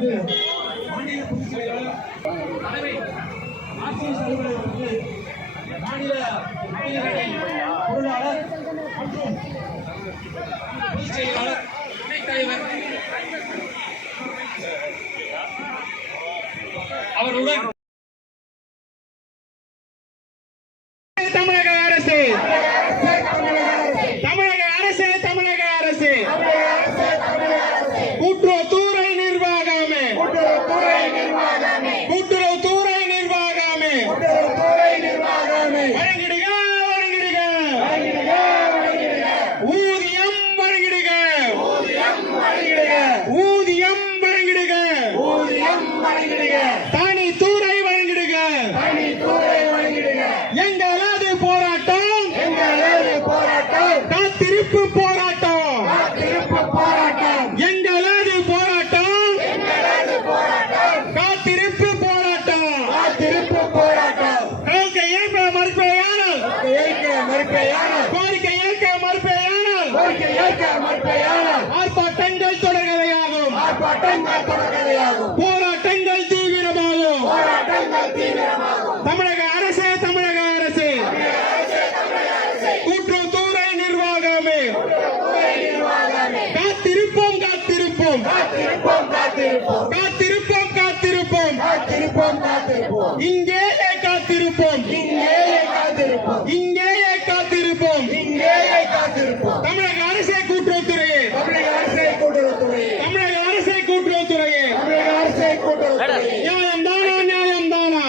வந்து மாநில தலைமை ஆசிரியர் அலுவலகம் வந்து பொருளாளர் மற்றும் பொதுச் செயலாளர் துணைத் தலைவர் அவருடன் காத்திருப்பு போராட்டம். எங்களது போராட்டம். காத்திருப்பு போராட்டம். கோரிக்கை ஏற்க மறுப்பேயானால். கோரிக்கை ஏற்க மறுப்பேயானால். ஆர்ப்பாட்டங்கள் தொடர்கதையாகும். போராட்டங்கள் தீவிரமாகும் தமிழக அரசு தமிழக அரசு கூட்டுறவுத்துறை நிர்வாகமே காத்திருப்போம் காத்திருப்போம் காத்திருப்போம் காத்திருப்போம் இங்கேயே காத்திருப்போம் இங்கேயே காத்திருப்போம் காத்திருப்போம் தமிழக அரசே கூட்டுறவுத்துறையே தமிழக அரசே கூட்டுறவுத்துறையே நியாயம் தானா நியாயம் தானா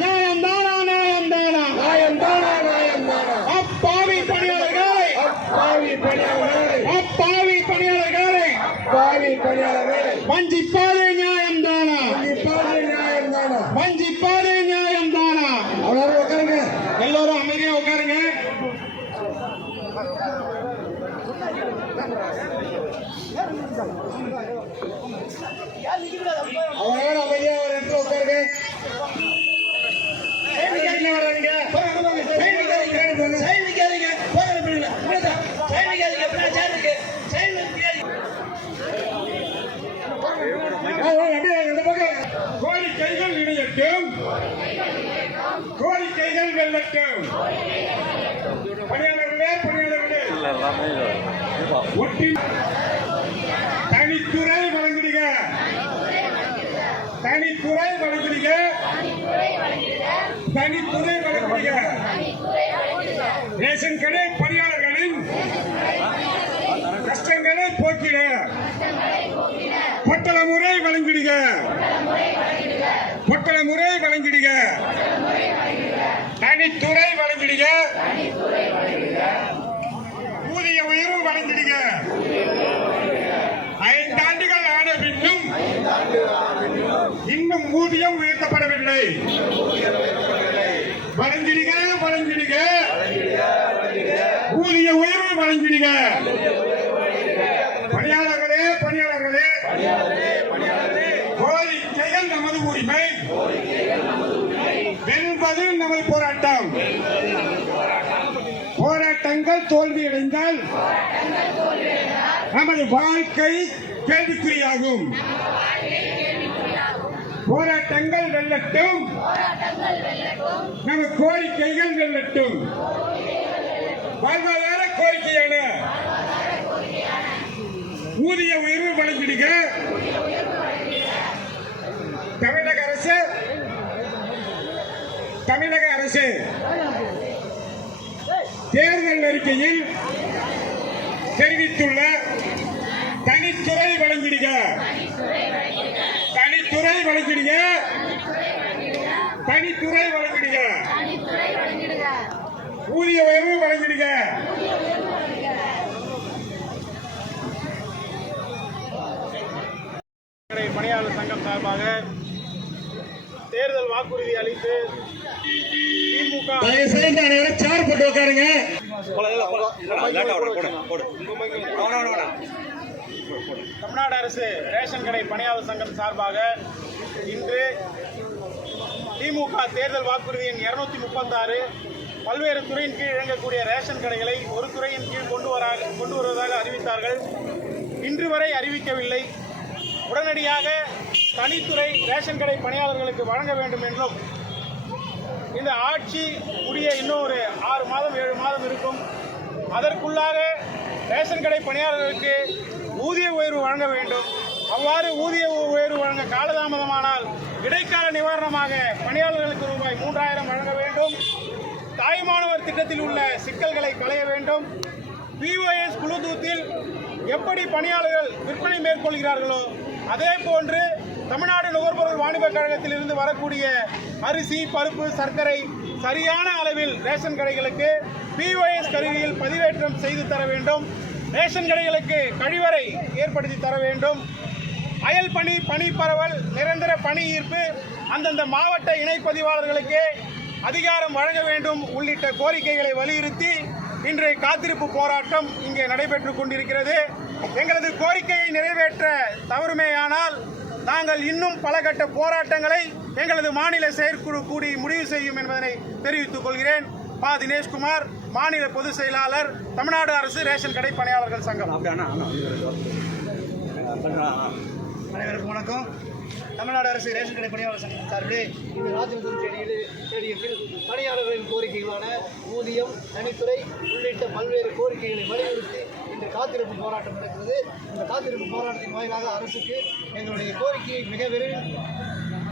நியாயம் தானா நியாயம் தானா அப்பாவி பணியாளர்களை அப்பாவி பணியாளர்களை வஞ்சிப்பாரு நியாயம் தானா வஞ்சிப்பாரு நியாயம் தானா எல்லாரும் அமைதியா உட்காருங்க அவரோட அமைதியா ஒரு இடத்துல உட்காருங்க. கோரிக்கைகள் இணையட்டும். கோரிக்கைகள் வெல்லட்டும். பணியாளர்களே பணியாளர்களே. தனித்துறை வழங்கிடுக தனித்துறை வழங்கிடுக தனித்துறை வழங்கிடுக ரேஷன் கடை பணியாளர்களின் கஷ்டங்களை போக்கிட பொட்டல முறை வழங்கிடுங்க. பொட்டல முறை வழங்கிடுங்க. தனித்துறை வழங்கிடுங்க. உயர்வு வழங்கிடுங்க. ஐந்தாண்டுகள் ஆன பின்னும் இன்னும் ஊதியம் உயர்த்தப்படவில்லை. வழங்கிடுங்க வழங்கிடுங்க. ஊதிய உயர்வு வழங்கிடுங்க பணியாளர்களே பணியாளர்களே கோரிக்கைகள் நமது உரிமை வெல்வது நமது போராட்டம் போராட்டங்கள் தோல்வியடைந்தால் நமது வாழ்க்கை கேள்விக்குறியாகும். போராட்டங்கள் வெல்லட்டும். நமது கோரிக்கைகள் வெல்லட்டும். வாழ்வாதார கோரிக்கையான. ஊதிய உயர்வு வழங்கிடுக. தமிழக அரசு. தமிழக அரசு. தேர்தல் அறிக்கையில் தெரிவித்துள்ள தனித்துறை வழங்கிடுக தனித்துறை வழங்கிடுக தனித்துறை வழங்கிடுக ஊதிய உயர்வு வழங்கிடுக கடை பணியாளர் சங்கம் சார்பாக தேர்தல் வாக்குறுதி அளித்து சேர் போட்டு உட்காருங்க. தமிழ்நாடு அரசு ரேஷன் கடை பணியாளர் சங்கம் சார்பாக இன்று திமுக தேர்தல் வாக்குறுதியின் இருநூத்தி முப்பத்தாறு பல்வேறு துறையின் கீழ் இயங்கக்கூடிய ரேஷன் கடைகளை ஒரு துறையின் கீழ் கொண்டு வர கொண்டு வருவதாக அறிவித்தார்கள். இன்று வரை அறிவிக்கவில்லை. உடனடியாக தனித்துறை ரேஷன் கடை பணியாளர்களுக்கு வழங்க வேண்டும் என்றும் இந்த ஆட்சி முடிய இன்னும் ஒரு ஆறு மாதம் ஏழு மாதம் இருக்கும். அதற்குள்ளாக ரேஷன் கடை பணியாளர்களுக்கு ஊதிய உயர்வு வழங்க வேண்டும். அவ்வாறு ஊதிய உயர்வு வழங்க காலதாமதமானால் இடைக்கால நிவாரணமாக பணியாளர்களுக்கு ரூபாய் மூன்றாயிரம் வழங்க வேண்டும். தாய்மானவர் திட்டத்தில் உள்ள சிக்கல்களை களைய வேண்டும். பிஓஎஸ் குழு தூத்தில் எப்படி பணியாளர்கள் விற்பனை மேற்கொள்கிறார்களோ அதே போன்று தமிழ்நாடு நுகர்பொருள் வாணிபக் கழகத்தில் இருந்து வரக்கூடிய அரிசி பருப்பு சர்க்கரை சரியான அளவில் ரேஷன் கடைகளுக்கு பிஓஎஸ் கருவியில் பதிவேற்றம் செய்து தர வேண்டும். ரேஷன் கடைகளுக்கு கழிவறை ஏற்படுத்தி தர வேண்டும். அயல் பணி பணி பரவல் நிரந்தர பணி ஈர்ப்பு அந்தந்த மாவட்ட இணைப்பதிவாளர்களுக்கே அதிகாரம் வழங்க வேண்டும் உள்ளிட்ட கோரிக்கைகளை வலியுறுத்தி இன்றைய காத்திருப்பு போராட்டம் இங்கே நடைபெற்று கொண்டிருக்கிறது. எங்களது கோரிக்கையை நிறைவேற்ற தவறுமேயானால் நாங்கள் இன்னும் பல கட்ட போராட்டங்களை எங்களது மாநில செயற்குழு கூடி முடிவு செய்யும் என்பதனை தெரிவித்துக் கொள்கிறேன். பா தினேஷ்குமார் மாநில பொதுச் செயலாளர் தமிழ்நாடு அரசு ரேஷன் கடை பணியாளர்கள் சங்கம். அனைவருக்கும் வணக்கம். தமிழ்நாடு அரசு ரேஷன் கடை பணியாளர் சங்கம் சார்பிலே இந்த ராஜநந்தன் ஸ்டேடியத்தில் பணியாளர்களின் கோரிக்கைகளான ஊதியம் தனித்துறை உள்ளிட்ட பல்வேறு கோரிக்கைகளை வலியுறுத்தி இந்த காத்திருப்பு போராட்டம் நடக்கிறது. இந்த காத்திருப்பு போராட்டத்தின் வாயிலாக அரசுக்கு எங்களுடைய கோரிக்கையை மிக விரைவில்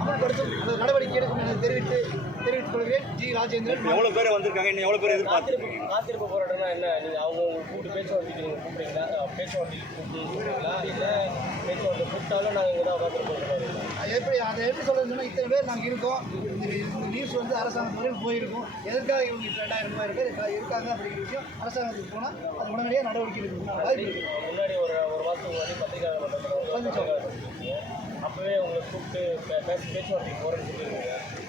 அமல்படுத்தும் நடவடிக்கை எடுக்கும் என தெரிவித்து தெரிவித்துக் கொள்கிறேன். ஜி. ராஜேந்திரன். எவ்வளவு பேர் வந்திருக்காங்க? இன்னும் எவ்வளவு பேர் எதிர்பார்த்து காத்திருப்பு போராட்டம்னா என்ன? நீங்கள் அவங்க உங்களுக்கு கூப்பிட்டு பேச்சுவார்த்தைக்கு நீங்கள் கூப்பிடுறீங்களா? பேச்சுவார்த்தைக்கு கூப்பிடுறீங்களா இல்லை பேச்சுவார்த்தை கூப்பிட்டாலும் நாங்கள் இங்கே தான் உட்காந்துருக்கோம் அது எப்படி அதை எப்படி சொல்றதுன்னா இத்தனை பேர் நாங்கள் இருக்கோம். இந்த நியூஸ் வந்து அரசாங்கம் வரையும் போயிருக்கும். எதுக்காக இவங்க இப்போ ரெண்டாயிரம் ரூபாய் பேர் இருக்கா- இருக்காங்க அப்படிங்கிற விஷயம் அரசாங்கத்துக்கு போனால் அது உடனடியாக நடவடிக்கை எடுக்கணும். முன்னாடி ஒரு ஒரு மாதத்துக்கு முன்னாடி பத்திரிகை மன்றத்தில் அப்போவே உங்களை கூப்பிட்டு பேச பேச்சுவார்த்தைக்கு போகிறேன்னு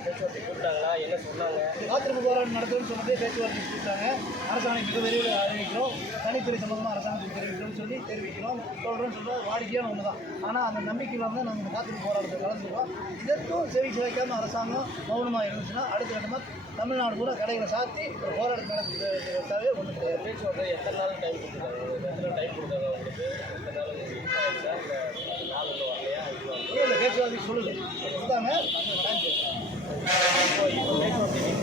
பேச்சுவார்த்தை கூப்பிட்டாங்களா? என்ன சொன்னாங்க? காத்திருப்பு போராட்டம் நடத்துன்னு சொன்னதே பேச்சுவார்த்தை கொடுத்தாங்க அரசாங்கம் மிக விரைவில் அறிவிக்கிறோம். தனித்துறை சம்பந்தமாக அரசாங்கத்துக்கு தெரிவிக்கிறோம்னு சொல்லி தெரிவிக்கிறோம். சொல்கிறோம்னு சொல்கிறது வாடிக்கையான ஒன்று தான் ஆனால் அந்த நம்பிக்கையில் வந்து நாங்கள் இந்த காத்திருப்பு போராட்டத்தை கலந்துருக்கோம் இதற்கும் செவி அரசாங்கம் மௌனமாக இருந்துச்சுன்னா அடுத்த கட்டமாக தமிழ்நாடு கூட கடைகளை சாத்தி போராட்டம் நடத்துறதுக்காகவே ஒன்று கிடையாது. பேச்சுவார்த்தை எத்தனை நாள் டைம் கொடுத்துருக்காங்க எத்தனை டைம் கொடுத்தாங்க உங்களுக்கு? எத்தனை நாள் பேச்சுவார்த்தை சொல்லுது கொடுத்தாங்க இப்போ இப்போ பேச்சுவார்த்தைக்கு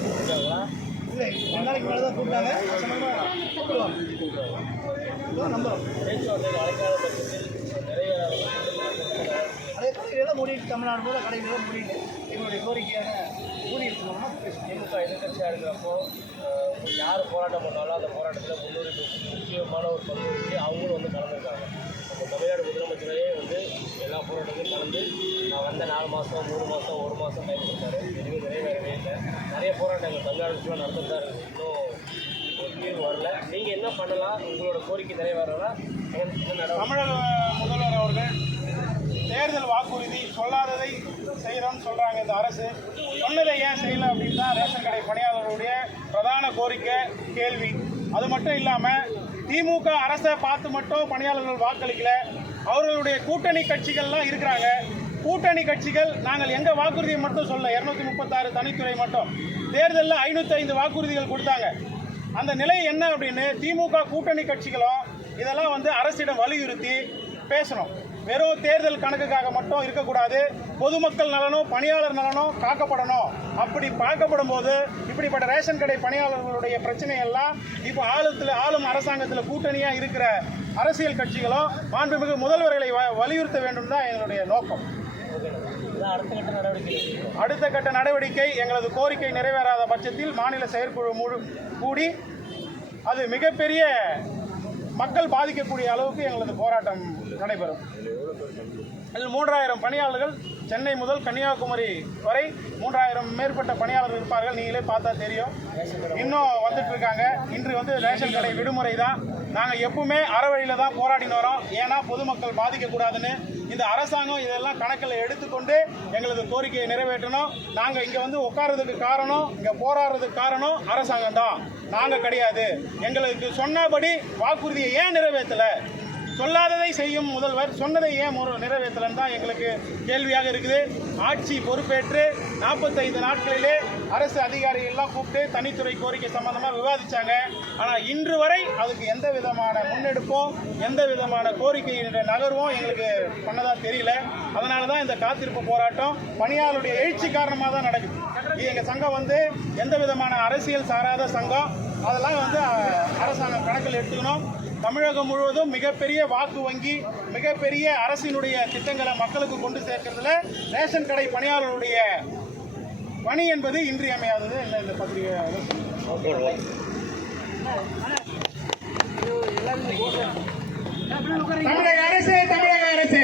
இல்லை ரெண்டு நாளைக்கு மேலே தான் கூப்பிட்டாங்க அது சம்பந்தமா கூப்பிடுவாங்க நம்புறோம் பேச்சுவார்த்தைக்கு அழைக்காத பட்சத்தில் அதே கடைகளெல்லாம் மூடிட்டு தமிழ்நாடு போல கடைகளெல்லாம் மூடிட்டு எங்களுடைய கோரிக்கையான ஊதியம் சொல்லணும்னா பேசுவோம் திமுக எதிர்கட்சியாக இருக்கிறப்போ யார் போராட்டம் பண்ணாலும் அந்த போராட்டத்தில் முன்னுரிமை முக்கியமான ஒரு பங்கு வச்சு அவங்களும் வந்து கலந்துருக்காங்க. நம்ம தமிழ்நாடு முதலமைச்சரே வந்து எல்லா கலந்து நான் வந்த நாலு மாதம் மூணு மாதம் ஒரு மாதம் டைம் கொடுத்தாரு. எதுவுமே நிறைவேறவே இல்லை. நிறைய போராட்டங்கள் தமிழ்நாடு நடந்துட்டு தான் இருக்குது இன்னும் ஒரு தீர்வு வரல. நீங்கள் என்ன பண்ணலாம்? உங்களோட கோரிக்கை நிறைவேறலாம். தமிழக முதல்வர் அவர்கள் தேர்தல் வாக்குறுதி சொல்லாததை செய்கிறோம்னு சொல்கிறாங்க இந்த அரசு. சொன்னதை ஏன் செய்யலை அப்படின்னு தான் ரேஷன் கடை பணியாளர்களுடைய பிரதான கோரிக்கை கேள்வி. அது மட்டும் இல்லாமல் திமுக அரசை பார்த்து மட்டும் பணியாளர்கள் வாக்களிக்கல. அவர்களுடைய கூட்டணி கட்சிகள்லாம் இருக்கிறாங்க. கூட்டணி கட்சிகள் நாங்கள் எங்கள் வாக்குறுதியை மட்டும் சொல்ல இரநூத்தி முப்பத்தாறு தனித்துறை மட்டும். தேர்தலில் ஐநூற்றி ஐந்து வாக்குறுதிகள் கொடுத்தாங்க. அந்த நிலை என்ன அப்படின்னு திமுக கூட்டணி கட்சிகளும் இதெல்லாம் வந்து அரசிடம் வலியுறுத்தி பேசணும். வெறும் தேர்தல் கணக்குக்காக மட்டும் இருக்கக்கூடாது. பொதுமக்கள் நலனும் பணியாளர் நலனும் காக்கப்படணும். அப்படி பார்க்கப்படும் போது இப்படிப்பட்ட ரேஷன் கடை பணியாளர்களுடைய பிரச்சனை எல்லாம் இப்போ ஆளுத்தில் ஆளும் அரசாங்கத்தில் கூட்டணியாக இருக்கிற அரசியல் கட்சிகளும் மாண்புமிகு முதல்வர்களை வ- வலியுறுத்த வேண்டும் தான் எங்களுடைய நோக்கம். நடவடிக்கை அடுத்த கட்ட நடவடிக்கை எங்களது கோரிக்கை நிறைவேறாத பட்சத்தில் மாநில செயற்குழு முழு கூடி அது மிகப்பெரிய மக்கள் பாதிக்கக்கூடிய அளவுக்கு எங்களது போராட்டம் நடைபெறும். இதில் மூன்றாயிரம் பணியாளர்கள் சென்னை முதல் கன்னியாகுமரி வரை மூன்றாயிரம் மேற்பட்ட பணியாளர்கள் இருப்பார்கள். நீங்களே பார்த்தா தெரியும். இன்னும் வந்துட்டு இருக்காங்க. இன்று வந்து ரேஷன் கடை விடுமுறை தான். நாங்கள் எப்பவுமே அறவழியில் தான் போராடின்னு வரோம். ஏன்னா பொதுமக்கள் பாதிக்கக்கூடாதுன்னு இந்த அரசாங்கம் இதெல்லாம் கணக்கில் எடுத்துக்கொண்டு எங்களது கோரிக்கையை நிறைவேற்றணும். நாங்கள் இங்கே வந்து உட்கார்றதுக்கு காரணம் இங்கே போராடுறதுக்கு காரணம் அரசாங்கம் தான். நாங்கள் கிடையாது. எங்களுக்கு சொன்னபடி வாக்குறுதியை ஏன் நிறைவேற்றலை? சொல்லாததை செய்யும் முதல்வர் சொன்னதை ஏன் ஒரு நிறைவேற்றலன்னு தான் எங்களுக்கு கேள்வியாக இருக்குது. ஆட்சி பொறுப்பேற்று நாற்பத்தைந்து நாட்களிலே அரசு அதிகாரிகள்லாம் கூப்பிட்டு தனித்துறை கோரிக்கை சம்பந்தமாக விவாதித்தாங்க ஆனால் இன்று வரை அதுக்கு எந்த விதமான முன்னெடுப்போம் எந்த விதமான கோரிக்கையினுடைய நகர்வும் எங்களுக்கு பண்ணதா தெரியல. அதனால தான் இந்த காத்திருப்பு போராட்டம் பணியாளருடைய எழுச்சி காரணமாக தான் நடக்குது. இது எங்கள் சங்கம் வந்து எந்த விதமான அரசியல் சாராத சங்கம். அதெல்லாம் வந்து அரசாங்கம் கணக்கில் எடுத்துக்கணும். தமிழகம் முழுவதும் மிகப்பெரிய வாக்கு வங்கி மிகப்பெரிய அரசினுடைய திட்டங்களை மக்களுக்கு கொண்டு சேர்க்கறதுல ரேஷன் கடை பணியாளர்களுடைய பணி என்பது இன்றியமையாதது என்ன இந்த பத்திரிகை தமிழக அரசு தமிழக அரசு.